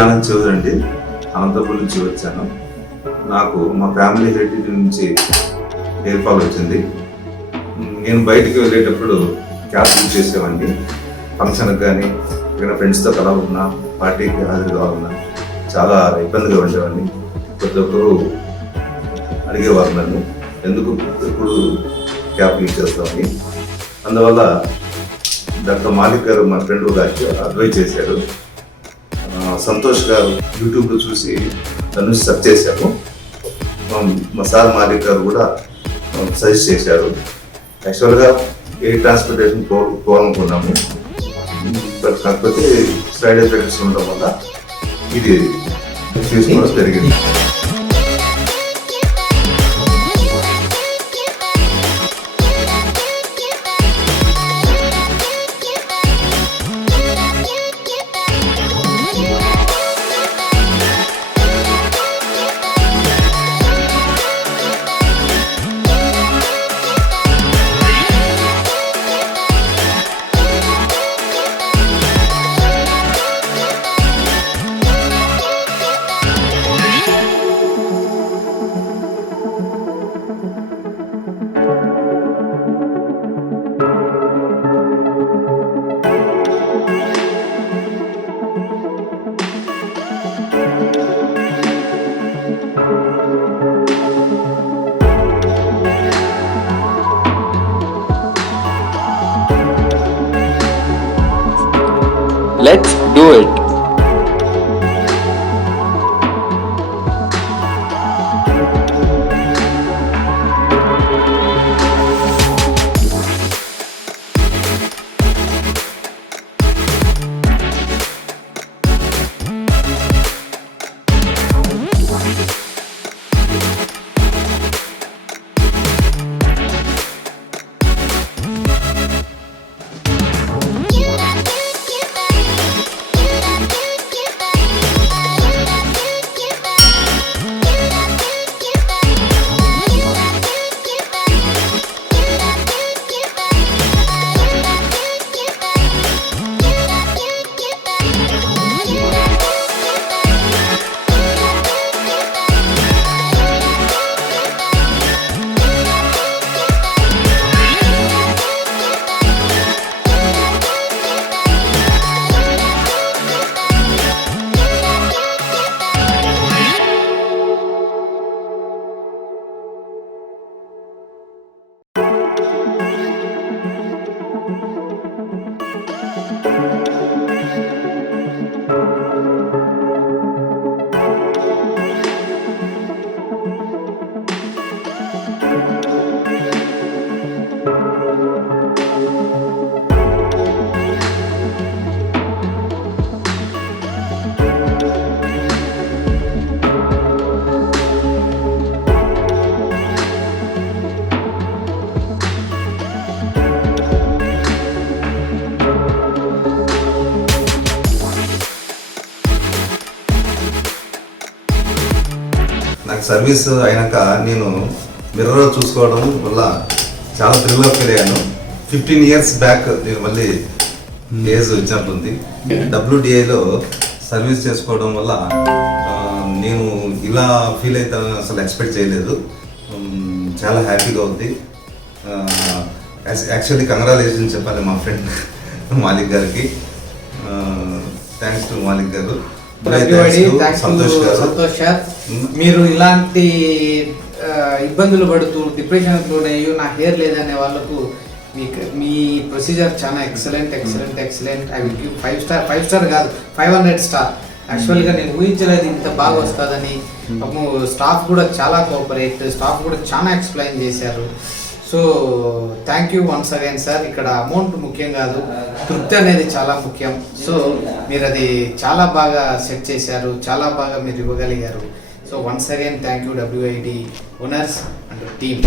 ఆనంద్ చౌదరి అండి, అనంతపురం నుంచి వచ్చాను. నాకు మా ఫ్యామిలీ హెరిటేజ్ నుంచి హెయిర్ ఫాల్ వచ్చింది. నేను బయటికి వెళ్ళేటప్పుడు క్యాప్ యూజ్ చేసేవాడిని. ఫంక్షన్కి కానీ ఇక్కడ ఫ్రెండ్స్తో కలవన్నా, పార్టీకి హాజరు కావాలన్నా చాలా ఇబ్బందిగా ఉండేవాడిని. ప్రతి ఒక్కరు అడిగేవారు నన్ను, ఎందుకు ఎప్పుడు క్యాప్ యూజ్ చేస్తామని. అందువల్ల డాక్టర్ మాలిక్ గారు మా ఫ్రెండ్ గారికి అడ్వైజ్ చేశారు. సంతోష్ గారు యూట్యూబ్లో చూసి దాని నుంచి సెర్చ్ చేశాను. మా సార్ మాలిక్ గారు కూడా సజెస్ట్ చేశారు. యాక్చువల్గా ఎయిర్ ట్రాన్స్పోర్టేషన్ పోవాలనుకున్నాము, బట్ కాకపోతే సైడ్ ఎఫెక్ట్స్ ఉండడం వల్ల ఇది తీసుకోవడం జరిగింది. Let's do it. నాకు సర్వీస్ అయినాక నేను మిర్రర్లో చూసుకోవడం వల్ల చాలా థ్రిల్గా ఫీల్ అయ్యాను. 15 years బ్యాక్ నేను మళ్ళీ ఏజ్ వచ్చినట్టుంది. WDIలో సర్వీస్ చేసుకోవడం వల్ల నేను ఇలా ఫీల్ అవుతానని అసలు ఎక్స్పెక్ట్ చేయలేదు. చాలా హ్యాపీగా ఉంది. యాక్చువల్లీ కంగ్రాచులేషన్ చెప్పాలి మా ఫ్రెండ్ మాలిక్ గారికి. థ్యాంక్స్ టు మాలిక్ గారు. సంతోష్ సార్, మీరు ఇలాంటి ఇబ్బందులు పడుతూ డిప్రెషన్ లోనయ్యో నా హెయిర్ లేదనే వాళ్ళకు మీ ప్రొసీజర్ చాలా excellent. I will give 5 star, 5 star కాదు 500 star. యాక్చువల్గా నేను ఊహించలేదు ఇంత బాగా వస్తుందని. స్టాఫ్ కూడా చాలా కోఆపరేట్, స్టాఫ్ కూడా చాలా ఎక్స్ప్లెయిన్ చేశారు. So thank you once again sir. ఇక్కడ అమౌంట్ ముఖ్యం కాదు, తృప్తి అనేది చాలా ముఖ్యం. సో మీరు అది చాలా బాగా సెట్ చేశారు, చాలా బాగా మీరు ఇవ్వగలిగారు. So once again thank you WID owners and team.